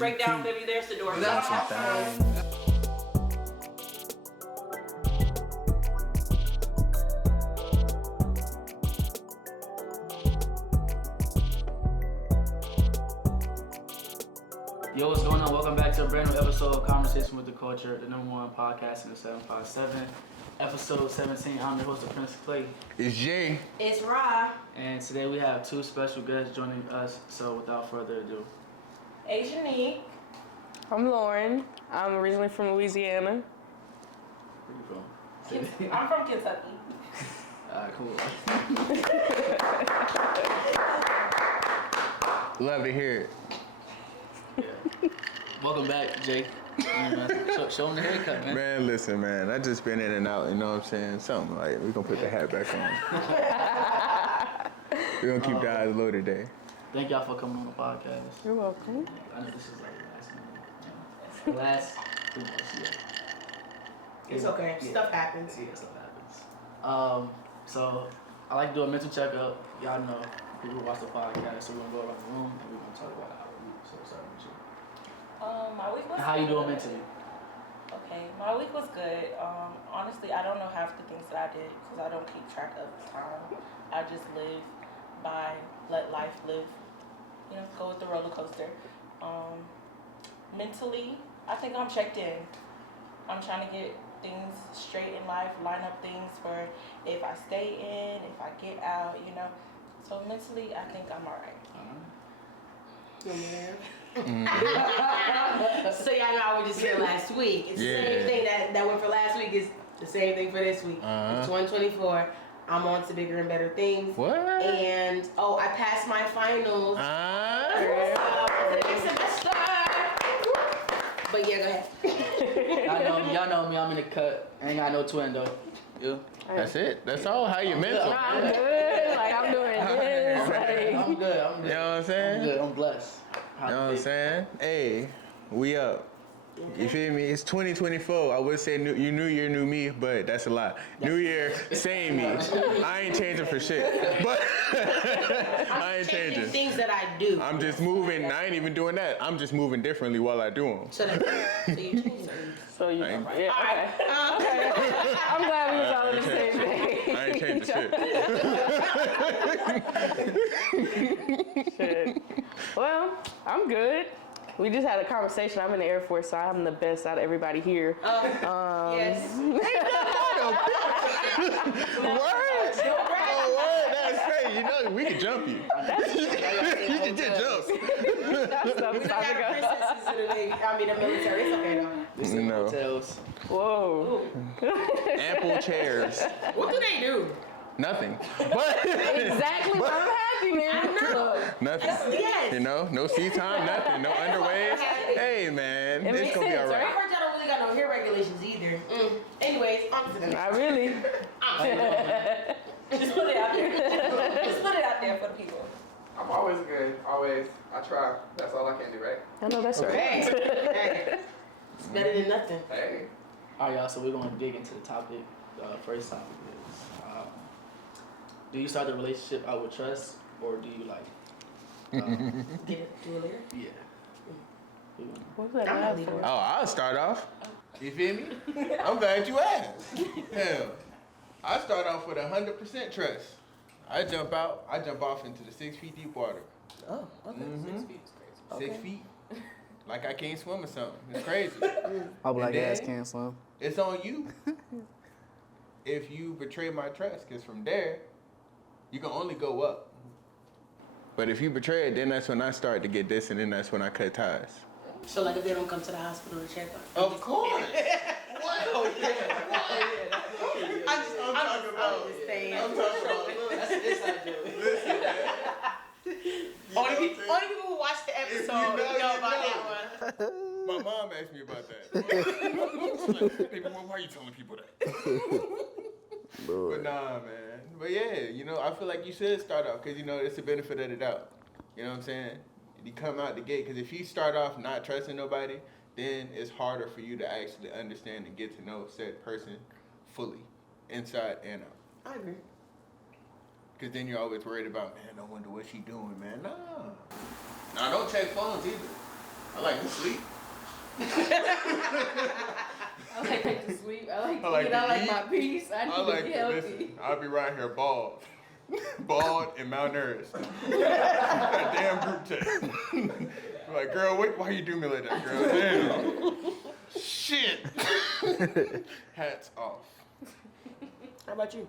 break down, baby. There's the door. Yo, what's going on? Welcome back to a brand new episode of Conversation with the Culture, the #1 podcast in the 757. Episode 17. I'm your host, Prince Clay. It's Jay. It's Ra. And today we have two special guests joining us. So without further ado, Asia'Nique. I'm Lauren. I'm originally from Louisiana. where you from? I'm from Kentucky. Alright, cool. Love to hear it. Welcome back, Jay. Show him the haircut, man. Man, listen, man. I just been in and out, you know what I'm saying? Something like, we're going to put the hat back on. We're going to keep the eyes low today. Thank y'all for coming on the podcast. You're welcome. I know this is like the last months, yeah. It's okay. Yeah. Stuff happens. Yeah, stuff happens. So I like to do a mental checkup. Y'all know people who watch the podcast, so we're gonna go around the room and we're gonna talk about our week. So start with you. My week was How you good. doing mentally? Okay, my week was good. Honestly, I don't know half the things that I did because I don't keep track of time. I just live by, let life live. You know, go with the roller coaster. Mentally, I think I'm checked in. I'm trying to get things straight in life, line up things for if I stay in, if I get out, you know. So mentally, I think I'm alright. So y'all know I was just here last week. It's the same thing that went for last week is the same thing for this week. It's 2024. I'm on to bigger and better things. What? And I passed my finals. For the next semester. But yeah, go ahead. Y'all know me. I'm in the cut. I ain't got no twin though. You? That's it. That's all. How you mental? I'm good. Like, I'm doing this. Like, I'm good. You know what I'm saying? I'm good. I'm blessed. You know what I'm saying? Hey, we up. You feel me? It's 2024. I would say new year, new me, but that's a lot. New year, same me. I ain't changing for shit. But I ain't changing. Things that I do. I'm just moving. I ain't even doing that. I'm just moving differently while I do them. So you change it. so you, Right. yeah, okay. I'm glad we was all on the same page. I ain't changing shit. Shit. Well, I'm good. We just had a conversation. I'm in the Air Force, so I'm the best out of everybody here. Yes. Word? Oh, word. That's crazy. You know, we can jump you. You can just jump. That's stuff We don't got princesses in the Navy. I mean, the military. It's okay, though. We see No. hotels. Whoa. Ample chairs. What do they do? Nothing. But Exactly what I'm happy, man. nothing. Yes. You know, no seat time, nothing. No underwear. Hey, man. It It's makes going to be all sense, I right. heard y'all don't really got no hair regulations either. Anyways, on to the next. Not really. Just put it out there. Just put it out there for the people. I'm always good. Always. I try. That's all I can do, right? I know that's right. Hey. It's better than nothing. Hey. All right, y'all. So we're gonna dig into the topic. First topic is: do you start the relationship out with trust, or do you like? Get it? Do it later? Yeah. What's that I'm not laugh leaving. for? Oh, I'll start off. You feel me? I'm glad you asked. Hell, I start off with 100% trust. I jump off into the 6 feet deep water. Oh, okay. 6 feet is crazy. 6 feet. Like I can't swim or something. It's crazy. My black And ass then- can't swim. It's on you if you betray my trust, because from there, you can only go up. But if you betray it, then that's when I start to get distant, and that's when I cut ties. So like if they don't come to the hospital to check up. Of course. I'm just saying. I'm talking about. That's an inside joke. Listen, man. Only people who watch the episode know about that one. My mom asked me about that. She's like, why are you telling people that? But nah, man. But yeah, you know, I feel like you should start off because, you know, it's the benefit of the doubt. You know what I'm saying? You come out the gate because if you start off not trusting nobody, then it's harder for you to actually understand and get to know said person fully, inside and out. I agree. Because then you're always worried about, man, I wonder what she doing, man. Nah, don't check phones either. I like to sleep. I like to sleep. I like to I like eat. to I like eat. my peace. I need I like to be to healthy. listen. I'll be right here bald. Bald and malnourished. That damn group text. Like, girl, why you do me like that, girl? Damn. Shit. Hats off. How about you?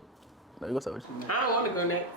What's up with you? I don't want to go next.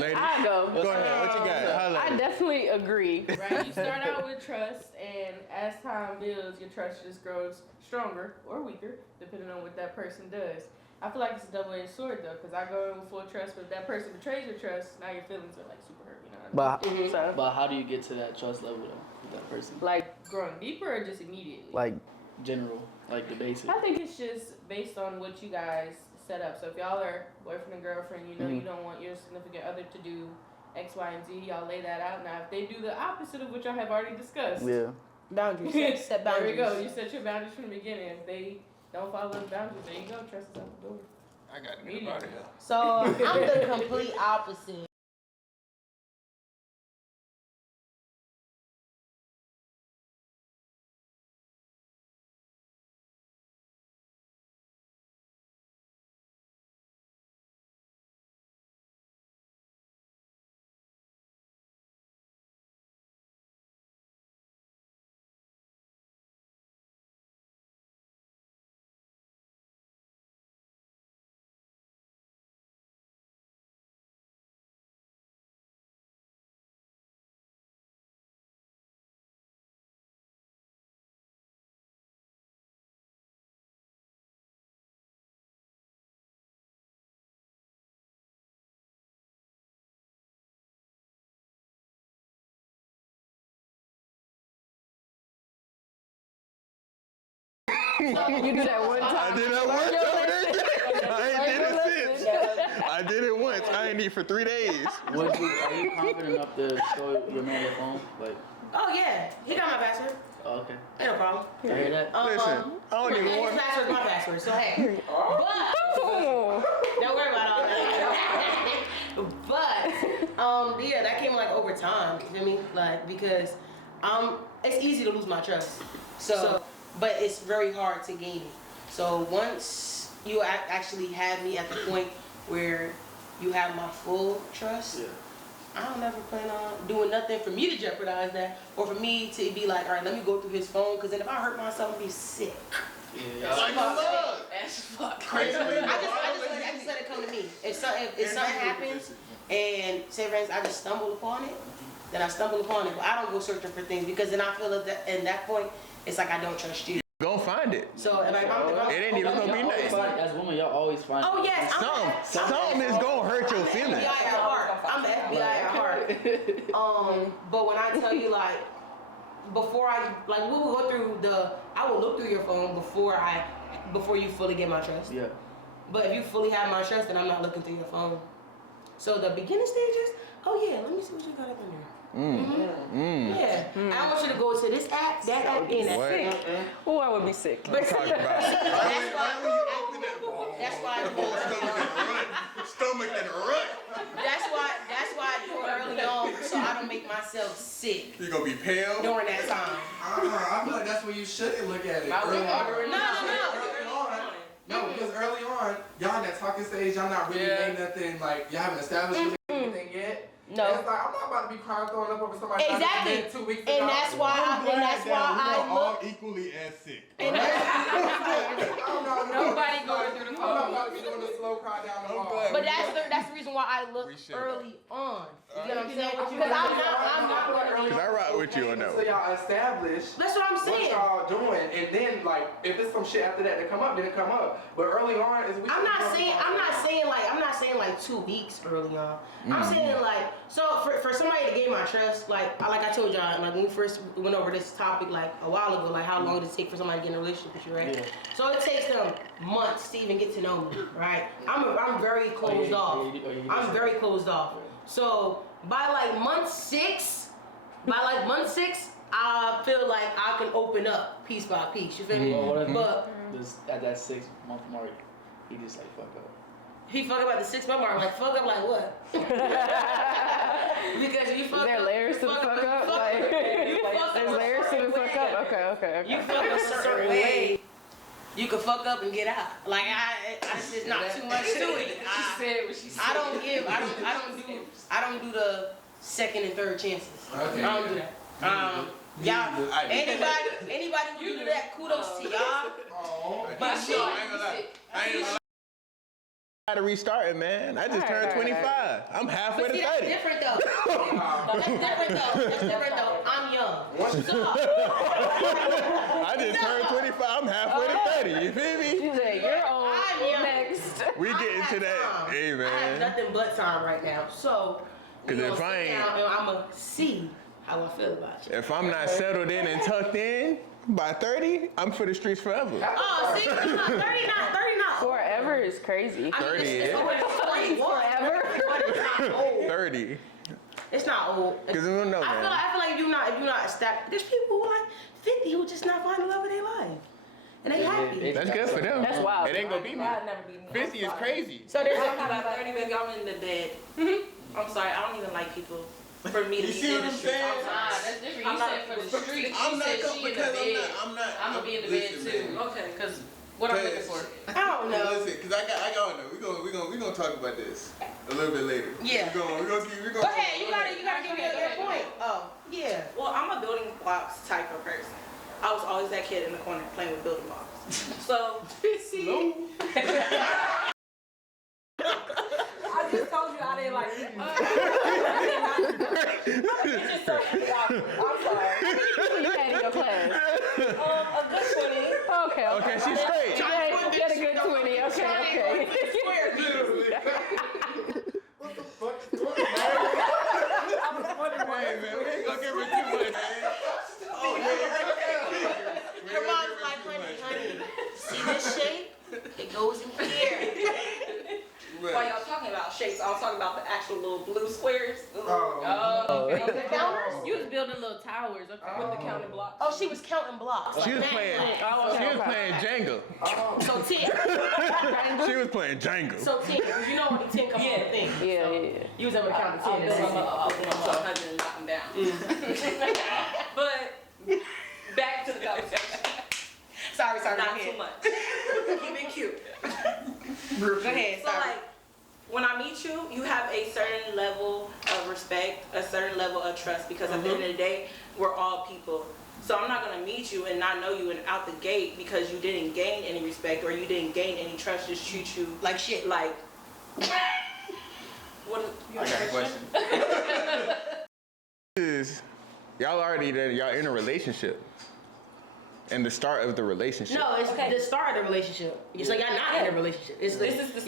Lady, I go. go ahead. What you got? Holla. I definitely agree. Right, you start out with trust, and as time builds, your trust just grows stronger or weaker, depending on what that person does. I feel like it's a double-edged sword though, because I go in with full trust, but if that person betrays your trust, now your feelings are like super hurt. You know what I mean? So, But how do you get to that trust level though with that person? like growing deeper or just immediately? Like general, like the basic. I think it's just based on what you guys set up. So if y'all are boyfriend and girlfriend, you know you don't want your significant other to do X, Y, and Z. Y'all lay that out. Now, if they do the opposite of what y'all have already discussed, Boundaries. Set boundaries. there we go. You set your boundaries from the beginning. If they don't follow those boundaries, there you go. Trust is out the door. I got to get out of here. So I'm the complete opposite. You do that one time. I did that once. I ain't did it since. I did it once. I ain't need for 3 days. Are you confident enough to show your man your phone? Like, Oh yeah, he got my password. oh, okay. Ain't no problem. I hear that. Listen, I don't even His want. password's my password, so hey. But don't worry about all that. But yeah, that came like over time. You feel me? Like because it's easy to lose my trust. So but it's very hard to gain it. So once you actually have me at the point where you have my full trust, I don't ever plan on doing nothing for me to jeopardize that, or for me to be like, all right, let me go through his phone, because then if I hurt myself, I'll be sick. Yeah. Like a bug. That's fuck. Crazy. I just let it come to me. If something happens, and say for instance, I just stumble upon it, then I stumble upon it. But I don't go searching for things, because then I feel that at that point, it's like I don't trust you. Go find it. So if I'm It ain't even gonna be nice. As women, y'all always find. oh yes, Something is gonna hurt your feelings. FBI at heart. I'm the FBI at heart. But when I tell you like, before I like, we will go through I will look through your phone before you fully get my trust. Yeah. But if you fully have my trust, then I'm not looking through your phone. So the beginning stages, oh yeah, let me see what you got up in there. Yeah, I want you to go to this app, that app, and that. What? Oh, I would be sick. Talk about it. That's why Stomach and rut. that's why I do it early on, so I don't make myself sick You gonna be pale? during that time. I feel like that's when you shouldn't look at it. Early on. No, because early on, y'all in that talking stage, y'all not really made nothing, like, y'all haven't established anything yet. No. And it's like, I'm not about to be crying throwing up over somebody Exactly. 2 weeks ago. And that's why I look. equally as sick. And Nobody going through the I'm phone. not about to be doing the slow cry down the hall. But that's the reason why I look early on. You know what I'm saying? Because I'm not one of Cause I rock with you on that So one. y'all establish That's what I'm what saying. y'all doing, and then like if it's some shit after that that come up, then it come up. But early on is we. I'm not saying like 2 weeks early on. I'm saying like, so for somebody to gain my trust, like I told y'all, like when we first went over this topic like a while ago, like how long does it take for somebody to get in a relationship with you, right? Yeah. So it takes them months to even get to know me, right? I'm very closed off. I'm very closed off. So by like month six, I feel like I can open up piece by piece. You feel me? Well, what if But at that 6 month mark, he just like fuck up? He fuck up at the 6 month mark. Like fuck up like what? Because you fuck up. There layers to the fuck up. Like there's layers to the fuck up. Okay. You fuck up a certain way. You can fuck up and get out. Like it's just not too much to it. She said what she said. I don't do the second and third chances. Okay. I don't do that. Y'all, anybody who do that, kudos to y'all. But I ain't gonna lie. I gotta restart it, man. I just turned 25. I'm halfway But to see, that's 30. different though. That's different though. I'm young. So, I just turned 25. I'm halfway to 30. You feel me? She said, you're old. I'm young. Next. We getting to that. Time. Hey, I have man. nothing but time right now. So, Because if I ain't, I'm gonna see how I feel about you. if I'm not settled in and tucked in by 30, I'm for the streets forever. Oh, see, 30 not. Forever is crazy. 30 is. Forever. 30. It's not old. Because we don't know, I man. feel like if you not established, there's people who are like 50 who just not find the love of their life. And they happy. That's good for them. That's wild. It ain't gonna be me. I'd never be me. 50 is crazy. So there's I'm about 30, baby. I'm in the bed. I'm sorry. I don't even like people. For me to You be see in what the I'm streets. saying? I'm sorry. That's different. I'm You not- said for the streets. I'm She not said go- she in the because bed. I'm not. I'm gonna be in the bed listen, too. man. Okay. Because what I'm looking for. I don't know. Listen, because I don't know. We gonna talk about this a little bit later. Yeah. We gonna Go ahead. You gotta give me your point. Oh, yeah. Well, I'm a building blocks type of person. I was always that kid in the corner playing with building blocks. So, see. I just told you I didn't like people. I'm sorry. You had in your class. A good 20. Okay. Okay, she's straight. You had a good 20. Okay. Hey, man, we ain't gonna give her too much, man. Oh, Her mom's like, honey, see this shape? It goes in here. While y'all talking about shapes, I was talking about the actual little blue squares. Oh, okay. The counters? You was building little towers with the counting blocks. Oh, she was counting blocks. She was Like playing. that. She was playing Jenga. So 10. She was playing Jenga. So 10. Because you know when the 10 come on the thing. Yeah. You was able to count the 10. I'll build them up, I'll build them up to 100 and knock them down. But back to the conversation. Sorry, Not go too ahead. much. Keep it cute. Go ahead, So like, when I meet you, you have a certain level of respect, a certain level of trust, because at the end of the day, we're all people. So I'm not gonna meet you and not know you and out the gate because you didn't gain any respect or you didn't gain any trust. Just treat you like shit. like. What? I got a question. Y'all already there, y'all in a relationship. And the start of the relationship. No, it's the start of the relationship. So y'all not in a relationship. This is the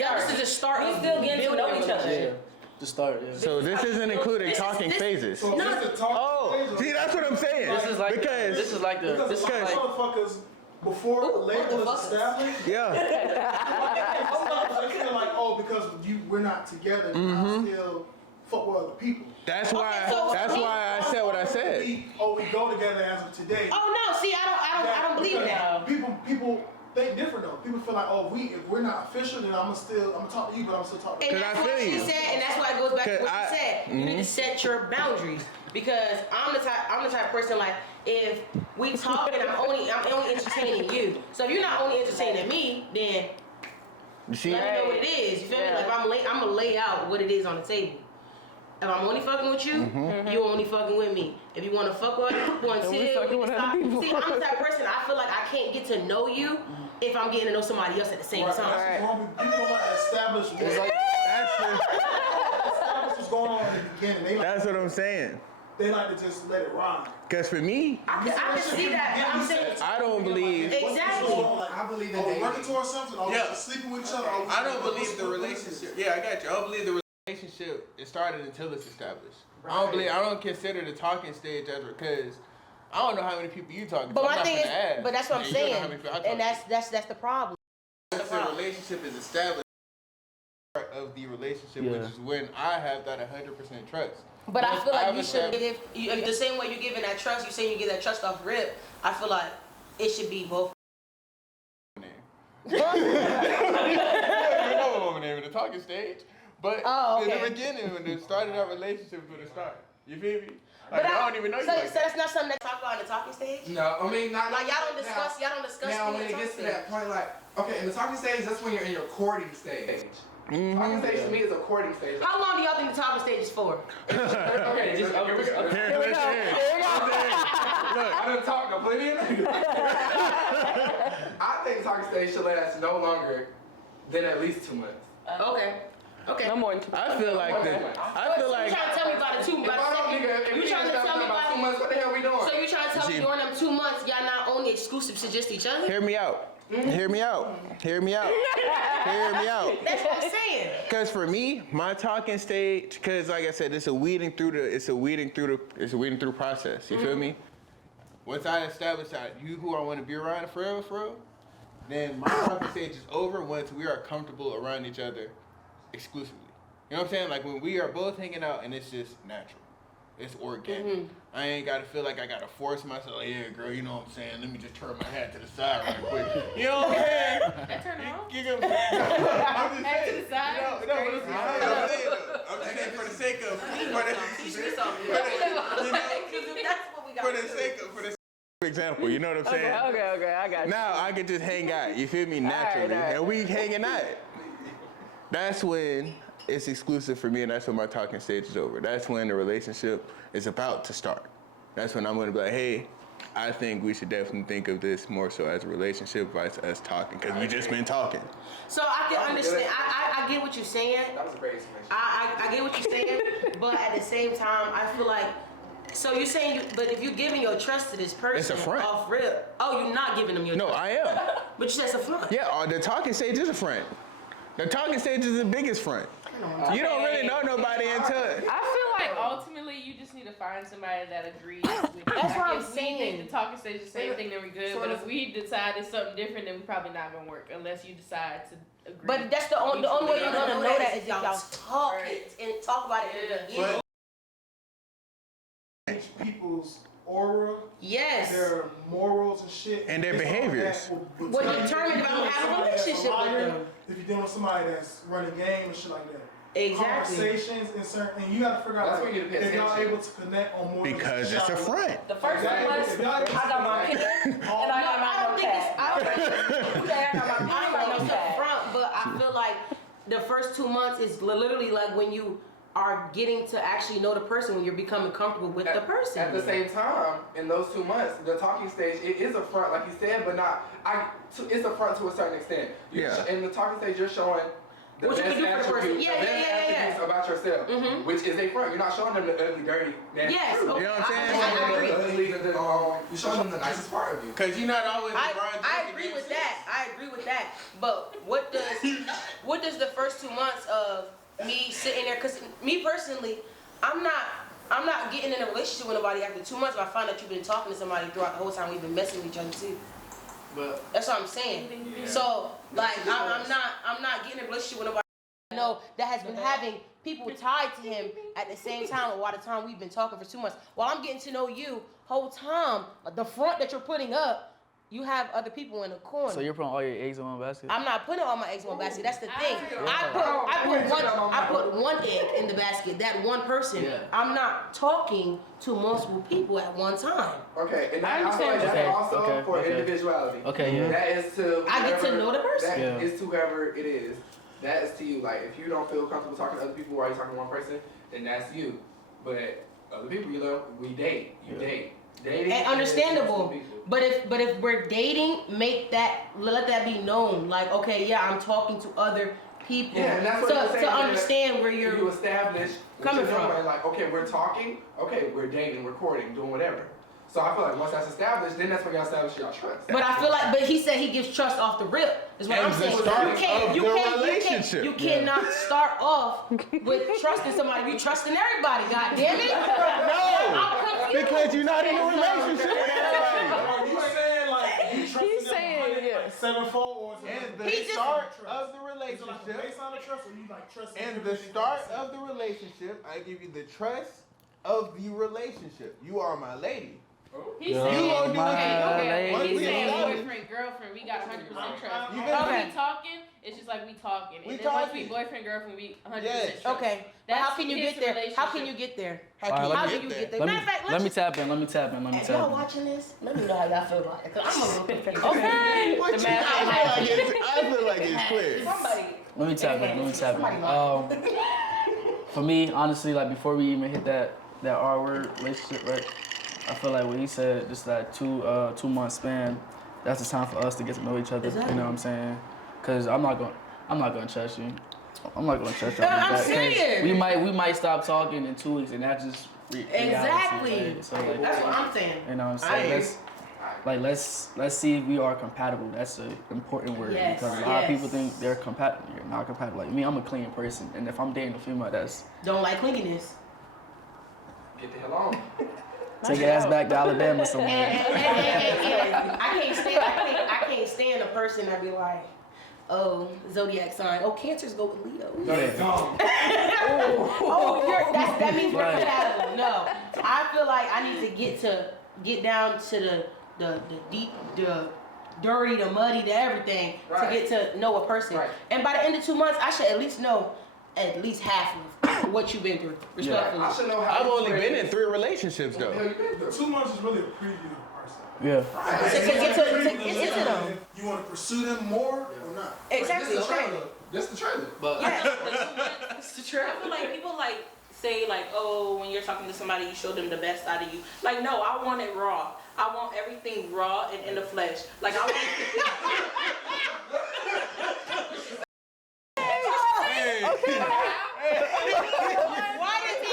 start. We of still getting to building know a each other. relationship. To start, yeah. So this isn't including talking phases. So this is talk. Oh, see, that's what I'm saying. This is like because this is like the Because this is some like motherfuckers, before a label is established, yeah, sometimes they feel like, oh, because we're not together, I still fuck with other people. that's why so that's why I said what I said. We go together as of today. Oh no, see, I don't believe that. People think different though. People feel like, oh, if we're not official, then I'm gonna talk to you, but I'm still talking to And you. that's I what feel she you. said, and that's why it goes back to 'Cause what she said. You need to set your boundaries because I'm the type of person like if we talking, I'm only entertaining you. So if you're not only entertaining me, then You see, let me know what it is. You feel me? Yeah. Like I'm gonna lay out what it is on the table. If I'm only fucking with you, you only fucking with me. If you wanna fuck with other people until we fucking with other people. See, I'm the type of person I feel like I can't get to know you if I'm getting to know somebody else at the same Right, time. that's what's wrong with people like establish it's like establish what's going on in the beginning. that's what I'm saying. They like to just let it ride. Cause for me, I can see that, but I'm saying I don't believe. exactly. I believe that they working towards something. Or Yeah. sleeping with each other. Or I don't believe the relationship. Yeah, I got you. I don't believe the relationship is started until it's established. I don't believe. I don't consider the talking stage as because I don't know how many people you talking to. But I'm my not thing is, finna ask. but that's what I'm And you don't know saying, how many people I talk and to. that's the problem. Once the relationship is established, part of the relationship, Yeah. which is when I have that 100% trust. But I Once feel like I've you should established- if the same way you're giving that trust, you saying you give that trust off rip. I feel like it should be both. You know what I'm naming the talking stage. But in the beginning, when they started our relationship with a start. You feel me? Like, I don't even know you like So that's not something they talk about in the talking stage? No, I mean, not like y'all don't discuss now, when it gets to that point, like, okay, in the talking stage, that's when you're in your courting stage. Talking stage to me is a courting stage. How long do y'all think the talking stage is for? Okay, just here we go. Here we go. Look, I done talked to plenty of niggas. I think the talking stage should last no longer than at least 2 months. Okay. No more than 2 months. I feel like You trying to tell me about the 2 months? You trying to tell me about 2 months? What the hell we doing? So you trying to tell me during them 2 months y'all not only exclusive to just each other? Hear me out. Hear me out. Hear me out. Hear me out. That's what I'm saying. Because for me, my talking stage, because like I said, it's a weeding through process. You feel me? Once I establish that you who I want to be around for real, then my talking stage is over once we are comfortable around each other exclusively. You know what I'm saying? Like when we are both hanging out and it's just natural. It's organic. I ain't gotta feel like I gotta force myself. Like, yeah, girl, you know what I'm saying? Let me just turn my head to the side right quick. You know what I'm saying? That turn on? I'm just Head to saying. the side? I'm just saying for the sake of, for the example, you know what I'm saying? Okay, I got you. Now I can just hang out, you feel me, naturally, and we hanging out. That's when it's exclusive for me, and that's when my talking stage is over. That's when the relationship is about to start. That's when I'm gonna be like, hey, I think we should definitely think of this more so as a relationship versus us talking, because we just been talking. So I can understand. I get what you're saying. That was a great explanation. I get what you're saying, but at the same time, I feel like. So you're saying, but if you're giving your trust to this person, It's a front. off rip. Oh, you're not giving them your trust. No, I am. But you said it's a front. Yeah, the talking stage is a front. The talking stage is the biggest front. You don't really know nobody until. I feel like ultimately you just need to find somebody that agrees with you. That's what I'm If we saying. think the talking stage is the same thing, then we're good. But if we decide it's something different, then we're probably not gonna work unless you decide to agree. But that's the only way you're gonna know that is if y'all talk Right. and talk about it in the beginning. People's aura, Yes. their morals and shit, And their it's all behaviors. that will What determine determined if I'm gonna have a relationship with them. If you're dealing with somebody that's running game and shit like that. Exactly. Conversations and certain, and you gotta figure out That's like, where you get if y'all attention. able to connect on more. Because it's a front. The first Exactly. one was, If y'all able to I got my connect, picture, and all- I got my I don't think it's. I don't think I got my I don't know picture. the front, but I feel like the first 2 months is literally like when you are getting to actually know the person, when you're becoming comfortable with the person. At the same time, in those 2 months, the talking stage, it is a front, like you said, but not. It's a front to a certain extent. Yeah. In the talking stage, you're showing the What you best can do for the person. attributes, Yeah, the best attributes about yourself, which is a front. You're not showing them the ugly, dirty, nasty. Yes. truth. Okay. You know what I'm saying? I agree. You're showing them the nicest part of you. Because you're not always I agree with that. I agree with that. But what does the first 2 months of me sitting there? Because me personally, I'm not getting in a relationship with nobody after 2 months. If I find out you've been talking to somebody throughout the whole time we've been messing with each other too. But That's what I'm saying. So like I'm not getting in a relationship with nobody I know that has been having people tied to him at the same time while the time we've been talking for 2 months. While I'm getting to know you whole time, the front that you're putting up, you have other people in the corner. So you're putting all your eggs in one basket? I'm not putting all my eggs in one basket. That's the thing. I put one egg in the basket. That one person. Yeah. I'm not talking to multiple people at one time. okay, and I I feel like understand. that's also Okay, for okay. individuality. Okay, yeah. That is to I get to whoever- know the person. That Yeah. is to whoever it is. That is to you. Like if you don't feel comfortable talking to other people while you're talking to one person, then that's you. But other people, you know, we date. You date. Dating And is understandable. two people. But if we're dating, let that be known. Like, okay, yeah, I'm talking to other people. Yeah, and that's what I'm saying, to that understand where You you're establish what coming you're from. doing. Like, okay, we're talking. Okay, we're dating, recording, doing whatever. So I feel like once that's established, then that's when y'all establish your trust. But I feel like, but he said he gives trust off the rip. Is what And I'm the saying. start of the relationship. You cannot start off with trusting somebody. You trusting everybody. God damn it. No, I'm confused. because you're not in a relationship with anybody. Are you saying like you trust He's them saying, 100, yeah. like 7-fold, or is it And like the He just- start of the is it like a relationship, baseline of trust, or you like trust? and the everything start you say? of the relationship, I give you the trust of the relationship. You are my lady. He's Yo, saying, gonna do okay, what he's we saying love. boyfriend, girlfriend, we got 100% trust. You When gonna we Okay. talking, it's just like we talking. We And then once talking. we boyfriend, girlfriend, we 100% Yes. trust. Okay. But That's how can you his get there? How can relationship. you get there? How Alright, How can do you you get get there? there? Let me, Matter of fact, let me let's tap in. Let me tap in. Let me if tap y'all in. watching this, let me know how y'all feel about it. Cause I'm a little confused. Okay. What The you- math- I feel like it's clear. Somebody. Let me tap in. Let me tap Somebody in. For me, honestly, like before we even hit that R word relationship, right? I feel like what he said, just that 2 month span, that's the time for us to get to know each other. Exactly. You know what I'm saying? Cause I'm not gonna trust you. I'm not gonna trust you. No, I'm serious. We might stop talking in 2 weeks, and that's just Exactly. reality, right? So like, That's what I'm saying. you know what I'm I saying? agree. Let's see if we are compatible. That's an important word Yes, because a lot of yes. people think they're compatible. You're not compatible. Like me, I'm a clean person, and if I'm dating a female that's Don't like clinginess. Get the hell on. take your ass back to Alabama And somewhere. I can't stand a person that be like, oh, zodiac sign. Oh, cancers go with Leo. That means we're Right. compatible. No, I feel like I need to get down to the deep, the dirty, the muddy, the everything Right. to get to know a person. Right. And by the end of 2 months, I should at least know at least half of what you've been through. Respectfully. I should know how. I've only been in 3 relationships What the hell though. you been through? 2 months is really a preview of a person. Yeah. To get into them. You want to pursue them more or not? Exactly. This the Okay. trailer. This the trailer. But It's the truth. I feel like people like say like, oh, when you're talking to somebody, you show them the best side of you. Like, no, I want it raw. I want everything raw and in the flesh. Like, I want. Why did he?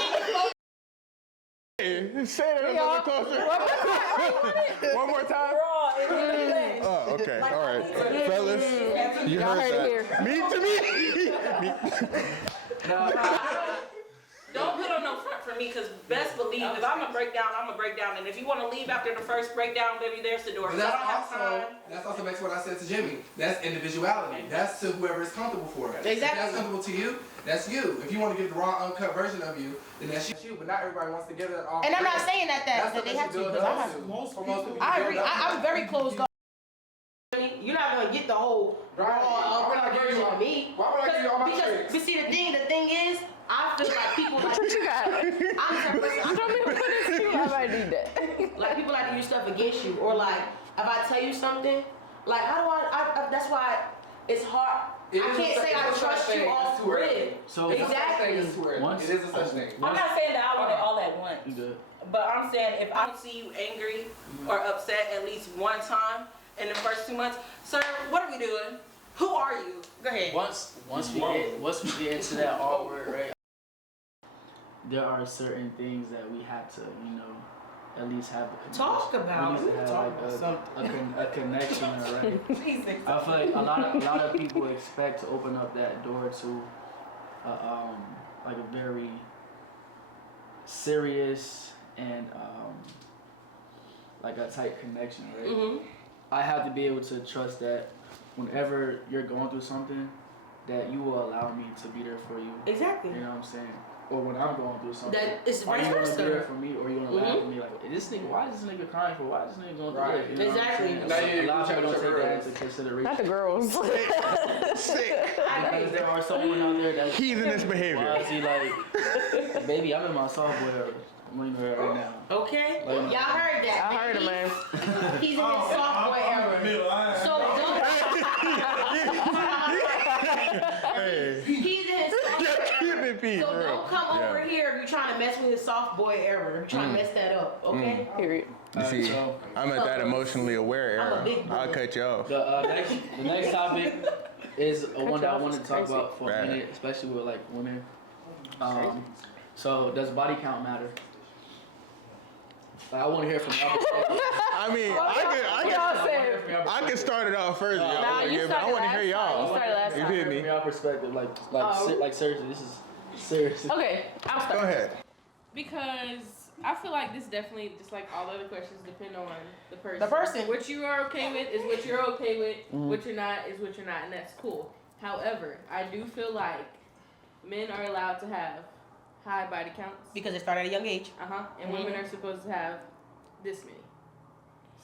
Hey, say that a little closer. One more time. Raw and in the flesh. Oh, okay. All right. Mm. Fellas, you Y'all heard heard it that. Me to me. Don't put on no front for me, because best believe if I'm a breakdown, I'm a breakdown. And if you want to leave after the first breakdown, baby, there's the door. But 'Cause I don't have time. that's also back to what I said to Jimmy. That's individuality. That's to whoever is comfortable for it. If Exactly. that's comfortable to you, that's you. If you want to get the raw, uncut version of you, then that's you. But not everybody wants to get it all. And I'm not saying that That's they what have to. you build Because I up have. to. Most For people- people, I you agree. build up I'm to. very close guard. You're not gonna get the whole Right. raw Why would I give version you all- of me. why would I give you all my Because, tricks? but see, the thing is, I feel like people like. What you got? I'm the type of person. Show me what is you. I might need that. Like people like to use stuff against you, or like if I tell you something, like how do I that's why it's hard. It I is can't a- say it I is a such trust thing you as off too early. grid. So It's a such thing as Exactly. too early. Once- It is a such thing. I'm not saying that I want it all at once. you good. But I'm saying if I don't see you angry or upset at least one time in the first 2 months, sir, what are we doing? Who are you? Go ahead. Once we get into that R word, right? There are certain things that we have to, at least have a connection. Talk about We need to it. have Talk like about a connection, right? Please say I feel like a lot of people expect to open up that door to, like a very serious and like a tight connection, right? Mm-hmm. I have to be able to trust that whenever you're going through something, that you will allow me to be there for you. Exactly. You know what I'm saying? Or when I'm going through something, That it's are vice you gonna be there versa. for me, or you gonna laugh at me like, this nigga? Why is this nigga crying for? Why is this nigga going through Right. this? You know Exactly. What I'm Now saying? you A lot of people don't check take your that girls. into consideration Not the girls. because there are some women out there that Heathenous why behavior. is he like, baby, I'm in my soft boy era. I'm in there right now. Okay. Like- Y'all heard that. I heard it, man. He's in his soft boy I'm in the era. middle. So Hey, he's in his soft boy keep era. it P, So for real. don't come Yeah. over here if you're trying to mess with his soft boy era. If you're trying to mess that up, okay? Period. You see, so I'm at that emotionally aware I'm a era. big boy. I'll cut you off. the next topic is one that I off wanted is to talk crazy. about for a Right. minute, especially with like women. So does body count matter? Like, I want to hear from y'all. perspective. I mean, Y'all said. I can start it off first, y'all. Nah, you but I started want to hear last time. y'all. You started last You time. feel From me? y'all perspective, like seriously, this is serious. Okay, I'll start. Go ahead. Because I feel like this definitely, just like all other questions, depend on the person. The person. What you are okay with is what you're okay with. What you're not is what you're not, and that's cool. However, I do feel like men are allowed to have high body counts. Because it started at a young age. And women are supposed to have this many.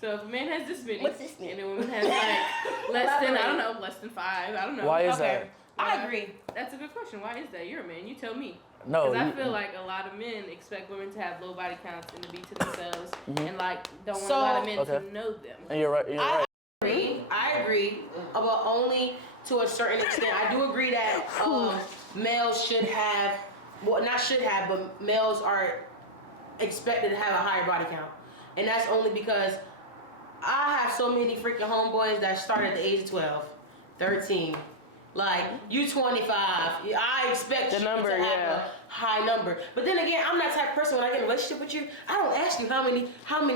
So if a man has this many, What's this mean? and a woman has like less than, I don't know, less than 5, I don't know. Why is Okay. that? I agree. That's a good question. Why is that? You're a man. You tell me. No. Because I feel like a lot of men expect women to have low body counts and to be to themselves, and like don't want a lot of men Okay. to know them. And you're right. You're right. I agree, but only to a certain extent. I do agree that males should have, well, not should have, but males are expected to have a higher body count, and that's only because I have so many freaking homeboys that started at the age of 12, 13. Like, you 25, I expect The you number, to have yeah. a high number. But then again, I'm that type of person when I get in a relationship with you, I don't ask you how many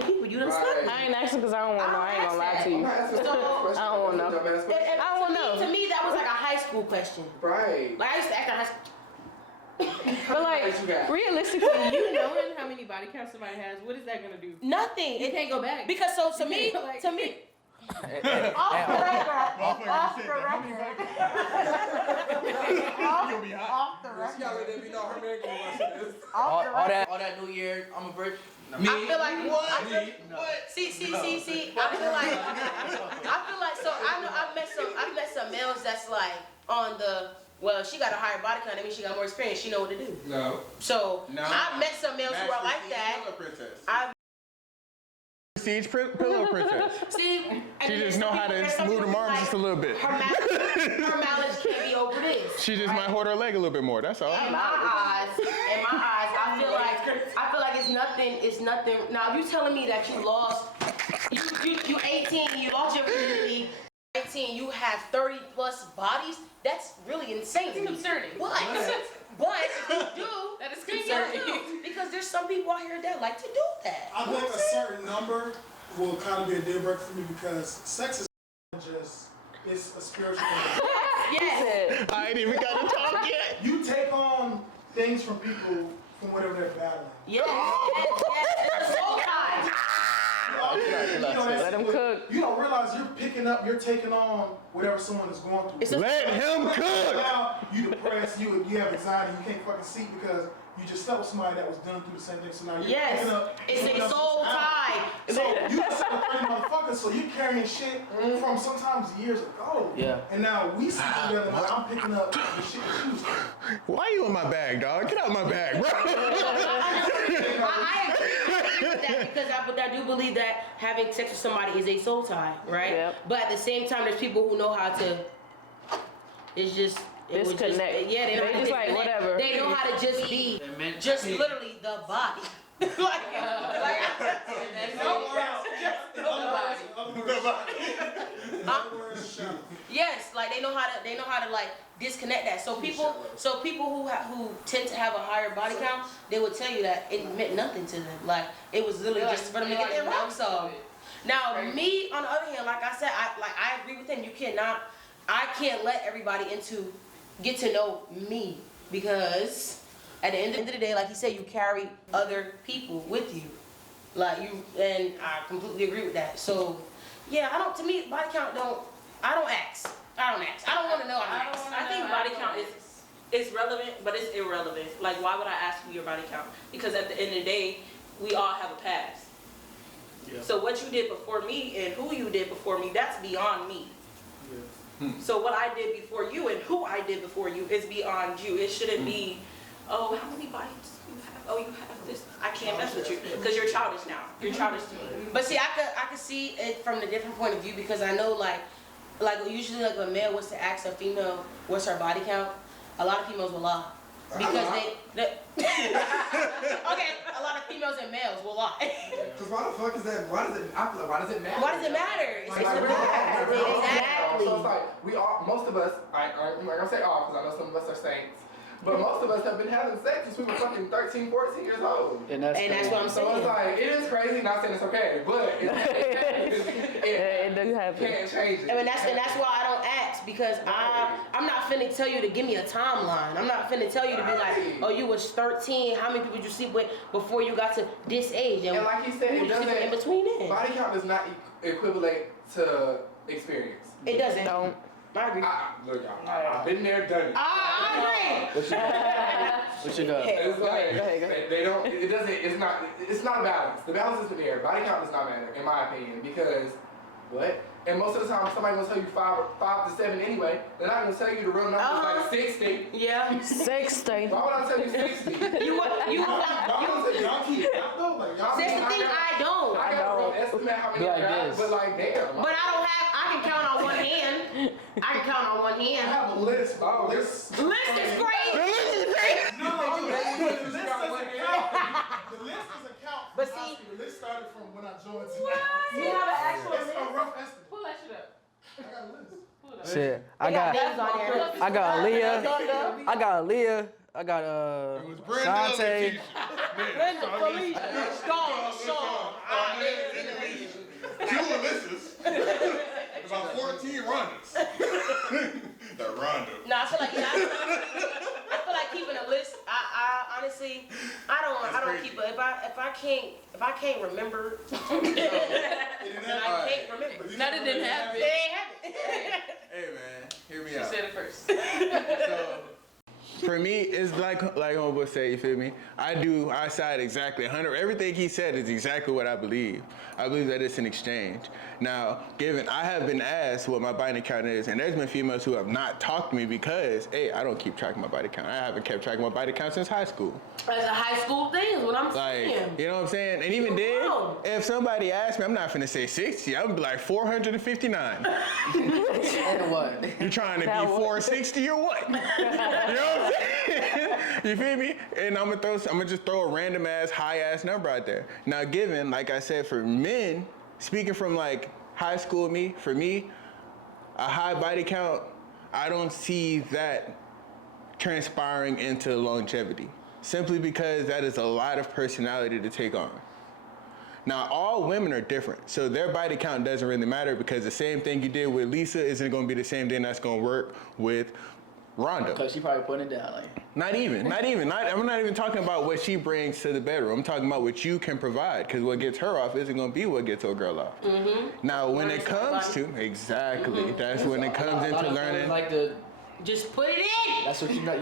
people you done slept with. I ain't asking because I don't want to know. I ain't gonna lie to I'm you. not asking So- a question. I don't wanna know. Dumbass question. And I don't know. To me, that was like a high school question. Right. Like, I used to act like high school. But like, What you got? realistically, You knowing how many body counts somebody has, what is that gonna do? Nothing. You can't go back. Because so to me, Like- to me, off the record, off the She gotta let them know her man gonna watch this. all that New Year, I'm a virgin. I feel like what? See. I feel like so I've met some males that's like on the, well, she got a higher body count. I mean, she got more experience. She know what to do. No. So No. I've met some males who are like that. I've Prestige pillow princess. See, She just know how to smooth her arms just a little bit. Her mileage can't be over this. She just might hold her leg a little bit more. That's all. In my eyes, I feel like it's nothing. Now, if you telling me that you lost, you 18, you lost your virginity, 18, you have 30 plus bodies, that's really insane. It's concerning. But if you do, That is then you concerning. do. Because there's some people out here that like to do that. I think a certain number will kind of be a deal breaker for me because sex is just, it's a spiritual thing. Yes. I ain't even got to talk yet. You take on things from people from whatever they're battling. Yes. There's soul ties. let them cook. You don't realize you're taking on whatever someone is going through. It's a- Let him cook. Now you depressed, you have anxiety, you can't fucking sleep because you just slept with somebody that was done through the same thing. So now you're Yes. picking up. It's picking a up soul some tie. talent. So you just a 30 motherfucker, so you're carrying shit from sometimes years ago. Yeah. And now we sit together and I'm picking up the shit that you was doing. Why you in my bag, dog? Get out of my bag, bro. I agree with that but I do believe that having sex with somebody is a soul tie, right? Yep. But at the same time, there's people who know how to. It's just. It was Disconnect. Yeah, They know how to just like, disconnect. whatever. They know how to just be, just literally the body. Like no else, just the body. Yes, like they know how to like disconnect that. So people who tend to have a higher body count, they would tell you that it meant nothing to them. Like it was literally just for them to get their rocks off. Now me, on the other hand, like I said, I agree with him. I can't let everybody get to know me because at the end of the day, like you said, you carry other people with you. Like you, and I completely agree with that. So yeah, to me, body count I don't ask. I don't want to know. I think body count is relevant, but it's irrelevant. Like, why would I ask you your body count? Because at the end of the day, we all have a past. Yeah. So what you did before me and who you did before me, that's beyond me. So what I did before you and who I did before you is beyond you. It shouldn't be, oh, how many bodies do you have? Oh, you have this. I can't mess with you because you're childish now. You're childish to me. But see, I could see it from a different point of view because I know like usually like when a male was to ask a female what's her body count, a lot of females will lie because okay, a lot of females and males will lie. Cause why the fuck is that? Why does it matter? Why does it matter? It's Like, just the we're all- fact. we're all- Exactly. So it's like we all, most of us, I'm not gonna say all, because I know some of us are saints, but most of us have been having sex since we were fucking 13, 14 years old. And that's what I'm So saying. it's like, it is crazy, not saying it's okay, but It doesn't happen. can't change it. And that's why I don't ask because I'm not finna tell you to give me a timeline. I'm not finna tell you to be like, oh, you was 13. How many people did you sleep with before you got to this age? And like he said, who it did you sleep with in doesn't, between then. body count does not equivalent to experience. It doesn't. Don't. I agree. Look, I've been there, done it. I agree. What you got? It's like, Go ahead. they don't. It doesn't. It's not a balance. The balance isn't there. Body count does not matter, in my opinion, because what? And most of the time, somebody gonna tell you 5 to 7 anyway. They're not gonna tell you the real number is like 60. Yeah. 60. Why would I tell you 60? Y'all keep count though? Like, y'all That's the thing, I don't. I got a rough estimate how many Like I got, this. but like damn. But I can count on one hand. I can count on one I hand. have a list. Oh, List. List is great. List is great. No, the list doesn't count. The list doesn't count. But from high see- school. The list started from when I joined. You have an actual It's a rough estimate. Pull that shit up. I got a list. Pull it up. Shit, They got names on there. I got Aaliyah. I got Aaliyah. I got It was Brenda Shantae. Two Alyssa's. About 14 Rondas. That Ronda. No, I feel like I feel like keeping a list. I honestly, I don't keep it. If I can't remember, then I can't remember. None of them have They it. ain't have it. Hey man, hear me You out. said it first. So, for me, it's like homeboy said, you feel me? I side exactly 100. Everything he said is exactly what I believe. I believe that it's an exchange. Now, given I have been asked what my body count is, and there's been females who have not talked to me because, hey, I don't keep track of my body count. I haven't kept track of my body count since high school. That's a high school thing, is what I'm Like, saying. you know what I'm saying? And even then, Wow. if somebody asked me, I'm not finna say 60. I'm gonna be like 459. And what? You trying to Now be what? 460 or what? You know what I'm saying? You feel me? And I'm gonna just throw a random ass high ass number out there. Now, given, like I said, for men, speaking from like high school me, for me, a high body count, I don't see that transpiring into longevity. Simply because that is a lot of personality to take on. Now, all women are different, so their body count doesn't really matter because the same thing you did with Lisa isn't going to be the same thing that's going to work with Rhonda. Cause she probably putting it down like. I'm not even talking about what she brings to the bedroom. I'm talking about what you can provide, because what gets her off isn't going to be what gets a girl off. Now, when it comes to, exactly, that's when it comes into learning. Like the. Just put it in. That's what you know.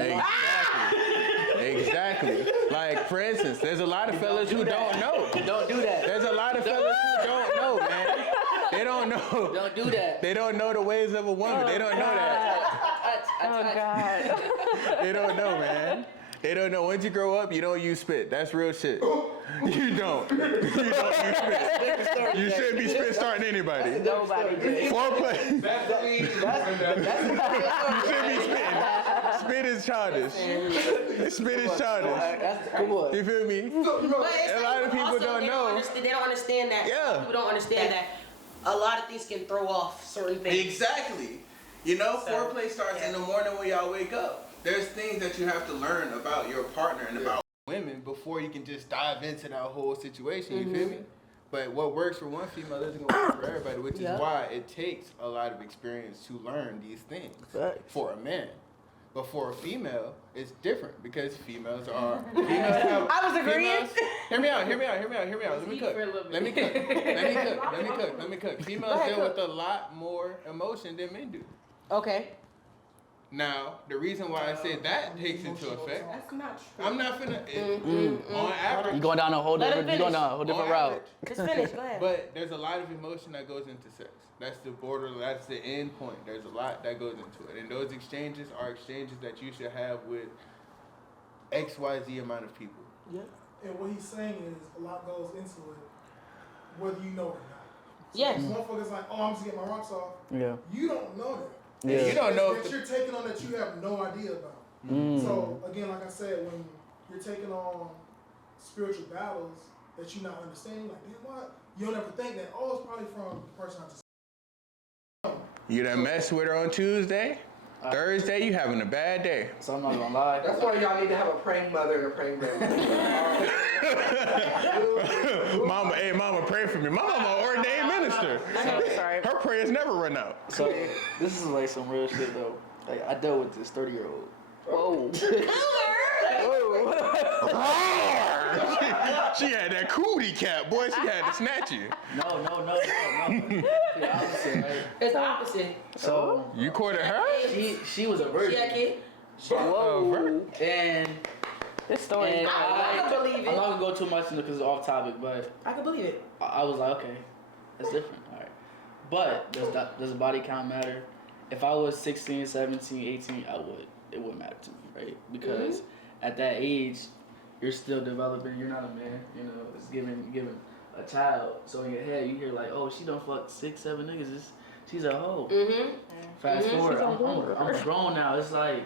Exactly. Like, for instance, there's a lot of fellas who don't know. Don't do that. There's a lot of fellas who don't know, man. They don't know. Don't do that. They don't know the ways of a woman. They don't know that. Oh God. They don't know, man. They don't know. Once you grow up, you don't use spit. That's real shit. You don't. You don't use spit. You shouldn't be spit starting anybody. Nobody did. Foreplay. That's the thing. You shouldn't be spitting. Spit is childish. Spit is childish. That's come on. You feel me? But it's A like lot of people also, don't they know. They don't understand that. Yeah. People don't understand that a lot of things can throw off certain things. Exactly. You know, So, foreplay starts in the morning when y'all wake up. There's things that you have to learn about your partner and about women before you can just dive into that whole situation. You feel me? But what works for one female isn't gonna work for everybody, which is why it takes a lot of experience to learn these things for a man. But for a female, it's different because females are. I was agreeing. Hear me out. Let me cook. Let me cook. Females deal with a lot more emotion than men do. Okay. Now, the reason why I say that takes into effect, That's not true. I'm not finna, on average, You going down a whole Let him different. You going down a whole different route. average, Just finish. Go ahead. but there's a lot of emotion that goes into sex. That's the border, that's the end point. There's a lot that goes into it. And those exchanges are exchanges that you should have with XYZ amount of people. And what he's saying is a lot goes into it, whether you know or not. Yes. Motherfuckers like, oh, I'm just getting my rocks off. Yeah. You don't know that. Yeah. You don't know that if you're taking on that you have no idea about. So again, like I said, when you're taking on spiritual battles that you're not understanding, like, damn, what? You don't ever think that, oh, it's probably from the person I just. you done mess with her on Tuesday, Thursday, you having a bad day. So I'm not gonna lie. That's why y'all need to have a praying mother and a praying baby. Mama, pray for me. My mama an ordained minister. Sorry. Her prayers never run out. So this is like some real shit though. Like I dealt with this 30-year-old. Whoa. Whoa. She had that cootie cap, boy. She had to snatch you. No. The opposite, right? It's the opposite. So You courted her? she was a virgin. She had a kid? Whoa. And This story. and I can believe it. I'm not gonna go too much into because it's off topic, but I can believe it. I was like, okay, that's different. All right. But does the body count matter? If I was 16, 17, 18, it wouldn't matter to me, right? Because at that age, you're still developing. You're not a man. You know, it's giving a child. So in your head, you hear like, oh, she done fucked 6, 7 niggas. She's a hoe. Mm-hmm. Fast forward, She's I'm grown now. It's like,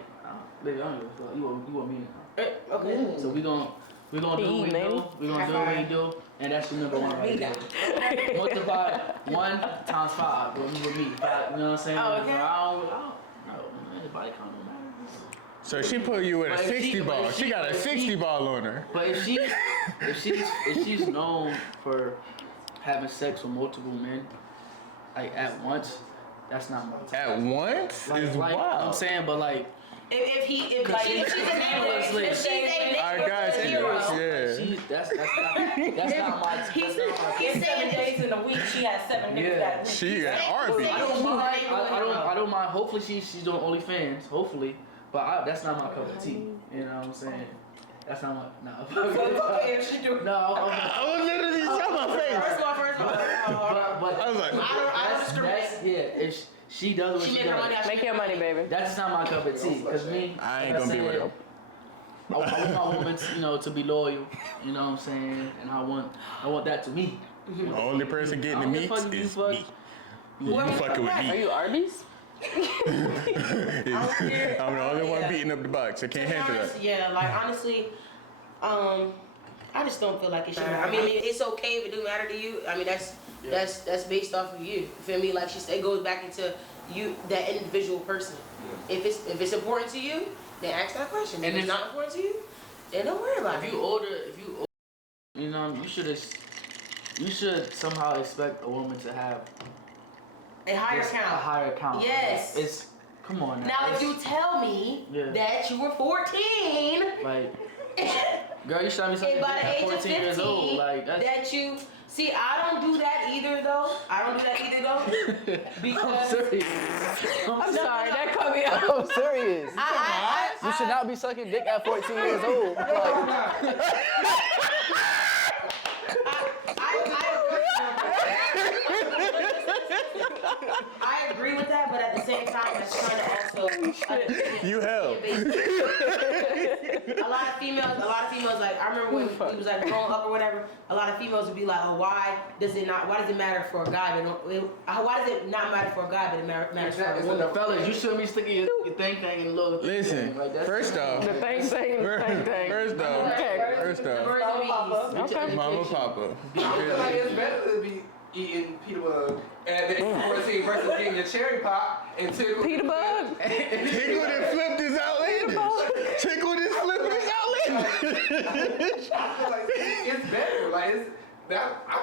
baby, I don't give a fuck. You want me now. Okay. So we gonna do what we do. We gonna do what we do, and that's your number one right there. Multiply 1 times 5 with me. 5, you know what I'm saying? Oh, okay. I don't know, man. The body count don't matter. So she put you with a But if 60 ball. if She got a if 60 ball on her. But if she's known for having sex with multiple men, like at once, that's not my type. At once is like wild. I'm saying, but like. If she's a neighbor, if she's a neighbor, I got you. Yeah. That's not my. In 7 days in a week, she has 7 niggas that week. She at Arby's. I don't mind. Hopefully she's doing OnlyFans. Hopefully, but that's not my cup of tea. You know what I'm saying? That's not my. No. okay, if she do. No. I was literally shut my face. First of all. But I was like, I don't discriminate. if she does what She she make her money. does, Make your money, baby. that's not my cup of tea. Cause me, I ain't like gonna be said, with her. I want my woman, to be loyal. You know what I'm saying? And I want that to me. The only person getting the meat is me. You fucking with Are me. you Arby's? I'm the only one beating up the box. I can't handle that. Yeah, like honestly, I just don't feel like it should matter. I mean, it's okay if it do matter to you. I mean, that's based off of you. You feel me? Like she said, it goes back into you, that individual person. If it's important to you, then ask that question. If it's not important to you, then don't worry about it. If you older, you know, you should somehow expect a woman to have a higher a count. higher count. Yes. It's come on now. Now, if you tell me that you were 14, like, girl, you shot me something and by the at age of 14 years old, 15, like that you see, I don't do that either though. Because I'm serious. I'm sorry, that cut me off. I'm serious. You should not be sucking dick at 14 years old. I agree with that, but at the same time, that's trying to also. You help. A lot of females, like I remember when we was like growing up or whatever. A lot of females would be like, "Oh, why does it matter for a guy? Why does it not matter for a guy, but it matters for a woman?" Fellas, you shouldn't be sticking your thing in the little. Listen, first off, The thing. Okay. Mama Papa. I feel like it's better to be eating Peter Bug and then 14 versus getting your cherry pop and tickle. Peter Bug. Tickled and flipped is outlandish. Tickled and flipped is outlandish. I feel like it's better. Like I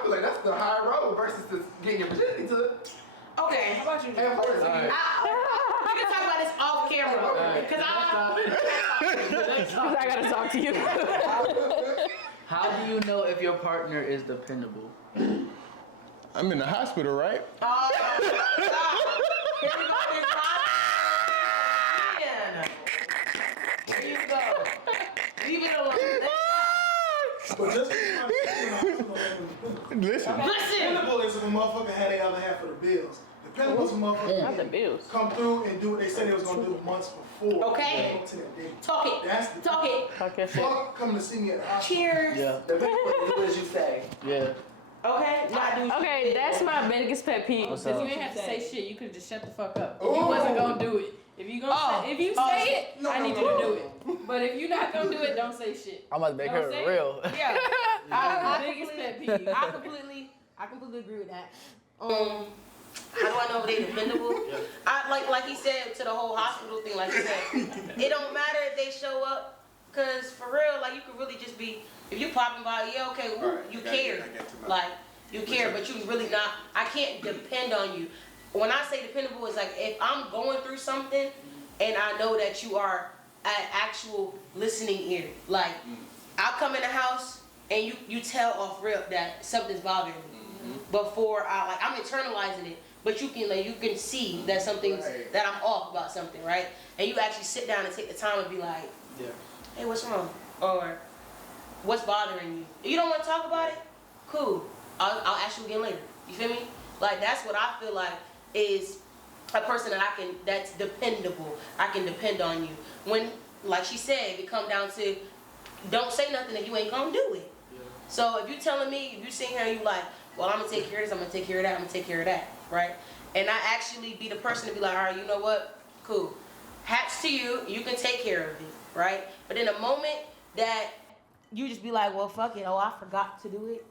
feel like that's the high road versus just getting your virginity to. Okay, how about you? And 14. We can talk about this off camera because Because I gotta talk to you. How do you know if your partner is dependable? I'm in the hospital, right? Oh, stop. Here we go, Miss Ryan. Here you go. Leave it alone. But just Listen. dependable is if a motherfucker had the other half of the bills. Dependable is if a Not the motherfucker bills. come through and do what they said they was gonna do months before. Okay. They go to that date. Talk it. That's the Talk it. Talk your shit. fuck coming to see me at the hospital. Cheers. Yeah. Do as you say. Yeah. Okay. Not do Okay, that's my biggest pet peeve. What's Because up? you didn't have to say shit. You could have just shut the fuck up. Ooh. You wasn't gonna do it. If you say it, No, I need no, you to no. do it. But if you're not gonna do it, don't say shit. I'm about to make Don't her say real. Yeah. Biggest pet peeve. I completely agree with that. How do I know if they dependable? Like he said to the whole hospital thing, like he said, it don't matter if they show up, cause for real, like you could really just be, if you popping by, yeah, okay, woo, Right, you I got care, you, I got you, like you care, but you really not. I can't depend on you. When I say dependable, it's like if I'm going through something, and I know that you are an actual listening ear. Like I'll come in the house and you tell off rip that something's bothering me before I'm internalizing it. But you can see that something's that I'm off about something, right? And you actually sit down and take the time and be like, hey, what's wrong? Or what's bothering you? You don't want to talk about it? Cool. I'll ask you again later. You feel me? Like that's what I feel like is a person that's dependable. I can depend on you. When, like she said, it come down to don't say nothing if you ain't gonna do it. Yeah. So if you telling me, if you sitting here and you like, well, I'm gonna take care of this, I'm gonna take care of that, I'm gonna take care of that, right? And I actually be the person to be like, all right, you know what? Cool. Hats to you, you can take care of it, right? But in a moment that you just be like, well, fuck it, oh, I forgot to do it.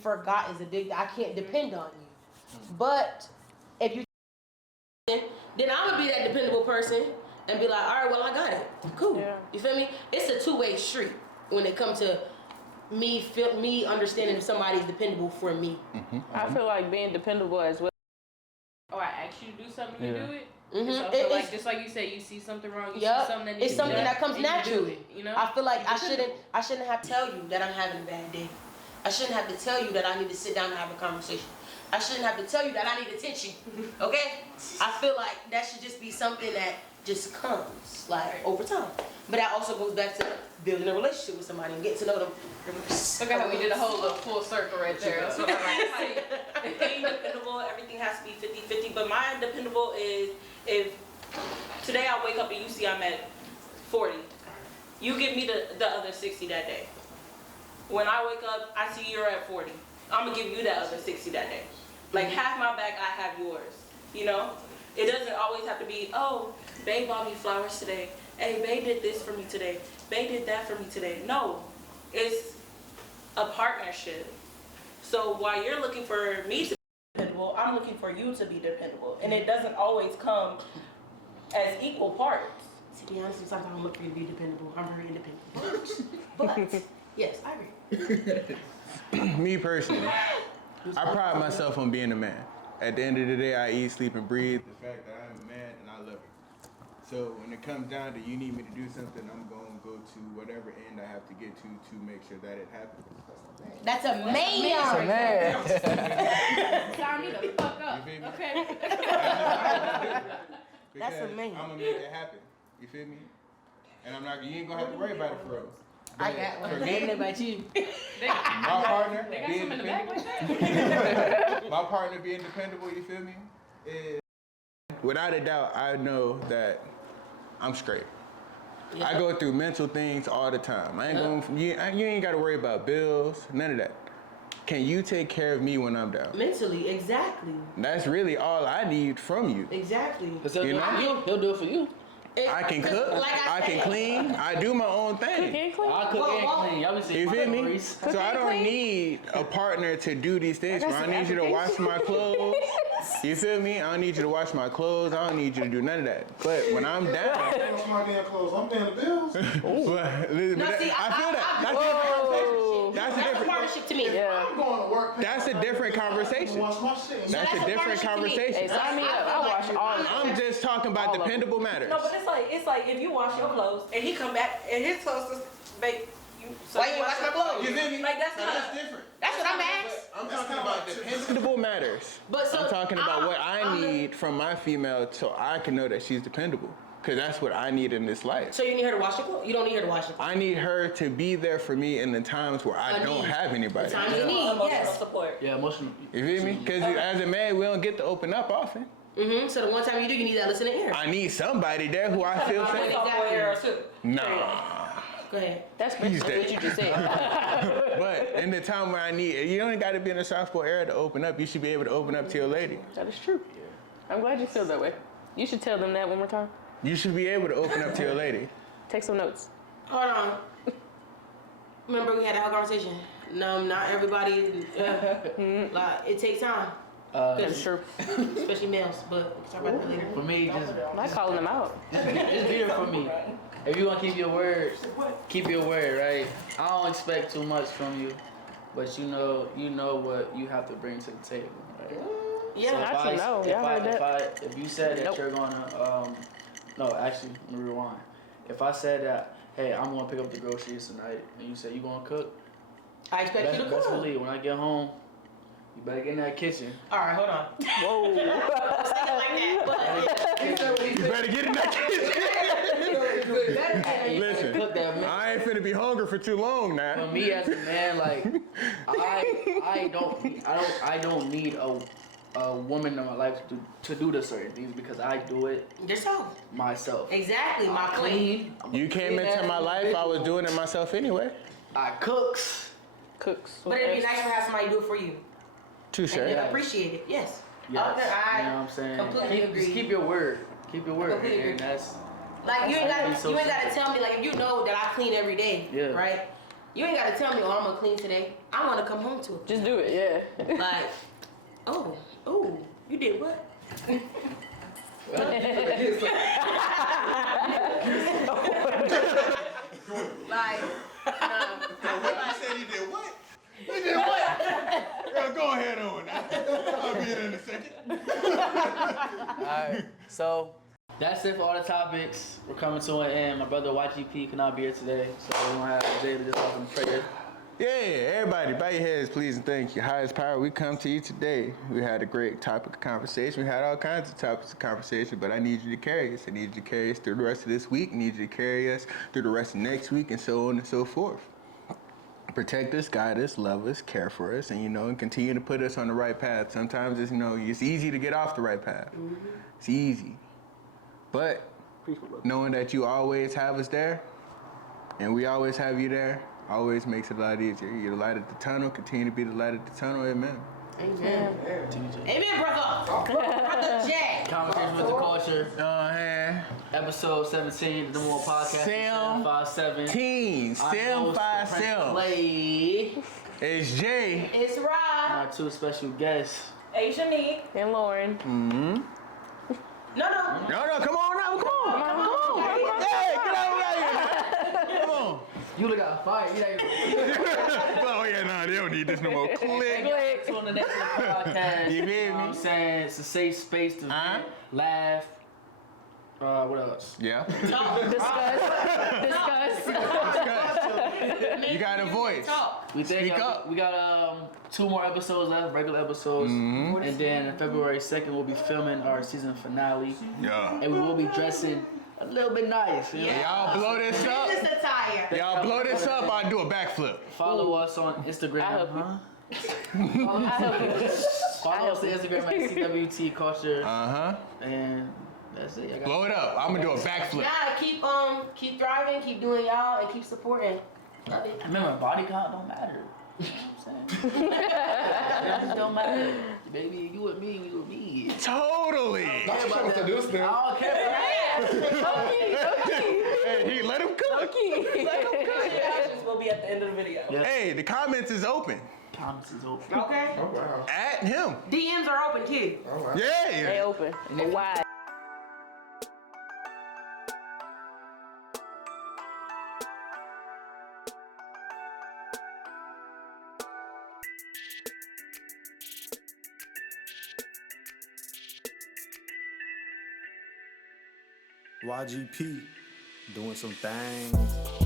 Forgot is a big, I can't depend on you. But if you then I'm gonna be that dependable person and be like, all right, well, I got it. Cool. Yeah. You feel me? It's a two-way street when it comes to me understanding if somebody's dependable for me. I feel like being dependable as well. Oh, I ask you to do something, you do it. Like just like you said, you see something wrong, you see something that needs it's something that comes naturally. You know? I feel like I shouldn't have to tell you that I'm having a bad day. I shouldn't have to tell you that I need to sit down and have a conversation. I shouldn't have to tell you that I need attention. Okay? I feel like that should just be something that just comes like over time. But that also goes back to building a relationship with somebody and getting to know them. Look at how we did a whole little full circle right there. That's what I'm like. Being dependable, everything has to be 50-50. But my dependable is if today I wake up and you see I'm at 40, you give me the other 60 that day. When I wake up, I see you're at 40. I'm gonna give you that other 60 that day. Like half my back, I have yours. You know? It doesn't always have to be, oh, babe bought me flowers today. Hey, babe did this for me today. Babe did that for me today. No, it's a partnership. So while you're looking for me to be dependable, I'm looking for you to be dependable. And it doesn't always come as equal parts. To be honest, sometimes I don't look for you to be dependable. I'm very independent. But yes, I agree. Me personally, I pride myself on being a man. At the end of the day, I eat, sleep, and breathe the fact that I'm a man and I love it. So when it comes down to you need me to do something, I'm going to go to whatever end I have to get to make sure that it happens. That's a man. That's a man. Sign me the fuck up. You feel me? Okay. That's a man. I'm going to make it happen. You feel me? And you ain't going to have to worry about it for real. I got one. They about you. My partner they got being some in the back like dependable. My partner being dependable, you feel me? Is without a doubt, I know that I'm straight. Yep. I go through mental things all the time. I ain't going. You ain't got to worry about bills, none of that. Can you take care of me when I'm down? Mentally, exactly. That's really all I need from you. Exactly. You know? He'll do it for you. I can cook, I can clean, I do my own thing. I cook and clean. You feel me? So I don't need a partner to do these things. I need you to wash my clothes. You feel me? I don't need you to wash my clothes. I don't need you to do none of that. But when I'm down, I don't wash my damn clothes. I'm paying the bills. I feel that. That's a different partnership to me. Yeah. I'm going to work. That's a different conversation. Wash my shit. That's a different conversation. Hey, sign me up. I wash all of them. I'm just talking about dependable matters. No, but it's like if you wash your clothes and he come back and his clothes is baked. Why you wash my clothes? You feel me? Like that's different. That's what I'm asking. I'm talking about dependable matters. I'm talking about what I need from my female so I can know that she's dependable. Because that's what I need in this life. So you need her to wash your clothes? You don't need her to wash your clothes? I need her to be there for me in the times where I don't have anybody. The times you need, emotional support. Yeah, emotional. You feel me? Because as a man, we don't get to open up often. So the one time you do, you need that listening ear. I need somebody there who I feel safe. Nah. Go ahead. That's what you just said. But in the time where I need, you don't got to be in the South Pole area to open up. You should be able to open up to your lady. That is true. I'm glad you feel that way. You should tell them that one more time. You should be able to open up to your lady. Take some notes. Hold on. Remember we had that whole conversation. No, not everybody. Like it takes time. That's true. Especially males, but we can talk about that later. For me, just I'm not calling them out. Just be there for me. If you want to keep your word, right? I don't expect too much from you, but you know what you have to bring to the table, right? Yeah, So if you said that you're gonna, no, actually, let me rewind. If I said that, hey, I'm gonna pick up the groceries tonight, and you said you gonna cook, I expect you to Best cook. believe when I get home, you better get in that kitchen. All right, hold on. Whoa. I was thinking like that, but You better get in that kitchen. Listen, Cook that meal. I ain't finna be hungry for too long now. For me as a man, like I don't need a woman in my life to do the certain things because I do it yourself. myself. Exactly, my I queen. clean. You came into my life, I was doing it myself anyway. I cooks. But it'd be nice to have somebody do it for you. Touche. And you appreciate it. Yes. Yes. Okay, I You know what I'm saying? completely agree. Just keep your word. Keep your word. Completely agree. And that's Like you ain't That's gotta, so you ain't gotta simple. tell me like if you know that I clean every day, Yeah. right? You ain't gotta tell me, oh, I'm gonna clean today. I wanna come home to it. Just do it, yeah. Like, oh, you did what? Like, I said he did what? He did what? Girl, go ahead on now. I'll be in a second. alright. So that's it for all the topics. We're coming to an end. My brother YGP could not be here today, so we're gonna have Jay to just talk in prayer. Yeah, everybody, bow your heads, please, and thank you. Highest power, we come to you today. We had a great topic of conversation. We had all kinds of topics of conversation, but I need you to carry us. I need you to carry us through the rest of this week. I need you to carry us through the rest of next week, and so on and so forth. Protect us, guide us, love us, care for us, and and continue to put us on the right path. Sometimes it's easy to get off the right path. Mm-hmm. It's easy, but knowing that you always have us there, and we always have you there, always makes it a lot easier. You're the light at the tunnel. Continue to be the light at the tunnel. Amen. amen. Amen, brother. Brother Jack. Conversation with the Culture, Hey. episode 17, the number one podcast. Sam 57. Teen, Sam 57. Play. It's Jay. It's Rob. Our two special guests. Asia'Nique. And Lauren. Mm-hmm. No. No, come on now, come on. Hey, get out right here. Come on. You look out fire. You know, Oh, yeah, no, they don't need this no more. Click. on the next podcast. You feel know what I'm me? saying? It's a safe space to vent, laugh. What else? Yeah. Discuss. You got a voice. We think Speak up. we got 2 more episodes left, regular episodes, Mhm. and then on February 2nd we'll be filming our season finale, Yeah. and we will be dressing a little bit nice. You know? Y'all blow this up. This attire. Y'all blow this up, I'll do a backflip. Follow us on Instagram. I help you. Follow us on Instagram at Cwtculture, Uh-huh. and that's it. I got Blow it up. I'm gonna do a backflip. Yeah, keep thriving, keep doing y'all, and keep supporting. Love it. Remember, body count don't matter. You know what I'm saying? It just don't matter. Baby, you with me, we with me. Totally. Yeah, about that. Seduce them. I don't care. Hey, let him cook. Reactions will be at the end of the video. Yeah. Hey, the comments is open. Comments is open. Okay. Oh, wow. At him. DMs are open too. Oh, wow. Yeah. They open. Wide. YGP doing some things.